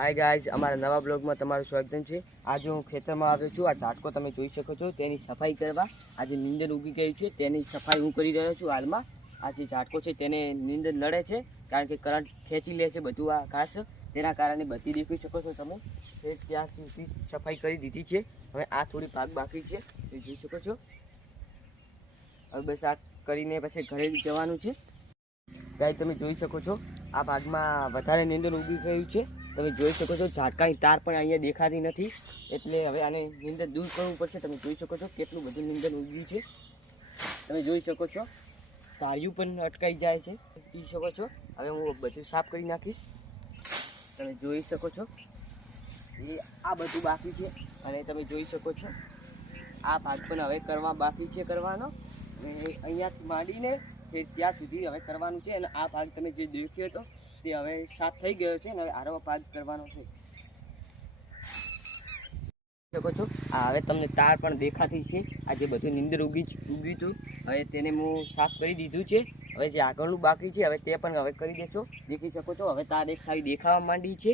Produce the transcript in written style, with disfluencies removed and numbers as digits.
Hi guys, અમારા નવા બ્લોગમાં તમારું સ્વાગત છે। આજે હું ખેતરમાં આવ્યો છું। આ ઝાટકો તમે જોઈ શકો છો, તેની સફાઈ કરવા આજે નીંદર ઉગી ગઈ છે, તેની સફાઈ હું કરી રહ્યો છું હાલમાં। આ જે ઝાટકો છે તેને નીંદર લડે છે, કારણ કે કરંટ ખેંચી લે છે બધું આ ઘાસ, તેના કારણે બધી દેખી શકો છો તમે। ત્યાં સુધી સફાઈ કરી દીધી છે, હવે આ થોડી ભાગ બાકી છે, એ જોઈ શકો છો। હવે બસ આ કરીને પછી ઘરે જવાનું છે। ગાઈઝ તમે જોઈ શકો છો, આ ભાગમાં વધારે નીંદર ઉગી ગયું છે। તમે જોઈ શકો છો ઝાટકાની તાર પણ અહીંયા દેખાતી નથી, એટલે હવે આને નીંદર દૂર કરવું પડશે। તમે જોઈ શકો છો કેટલું બધું નીંદર ઉગ્યું છે, તમે જોઈ શકો છો તાળિયું પણ અટકાઈ જાય છે, જોઈ શકો છો। હવે હું બધું સાફ કરી નાખીશ। તમે જોઈ શકો છો એ આ બધું બાકી છે, અને તમે જોઈ શકો છો આ ભાગ પણ હવે કરવા બાકી છે કરવાનો, અને અહીંયાથી માંડીને ત્યાં સુધી હવે કરવાનું છે। અને આ ભાગ તમે જે દેખ્યો હતો તે હવે સાફ થઈ ગયો છે, અને હવે આરો ભાગ કરવાનો છે। શકો છો આ હવે તમને તાર પણ દેખાતી છે, આ જે બધું નીંદર ઉગ્યું હતું હવે તેને હું સાફ કરી દીધું છે। હવે જે આગળનું બાકી છે હવે તે પણ હવે કરી દેશો, દેખી શકો છો હવે તાર એક સાઈડ દેખાવા માંડી છે,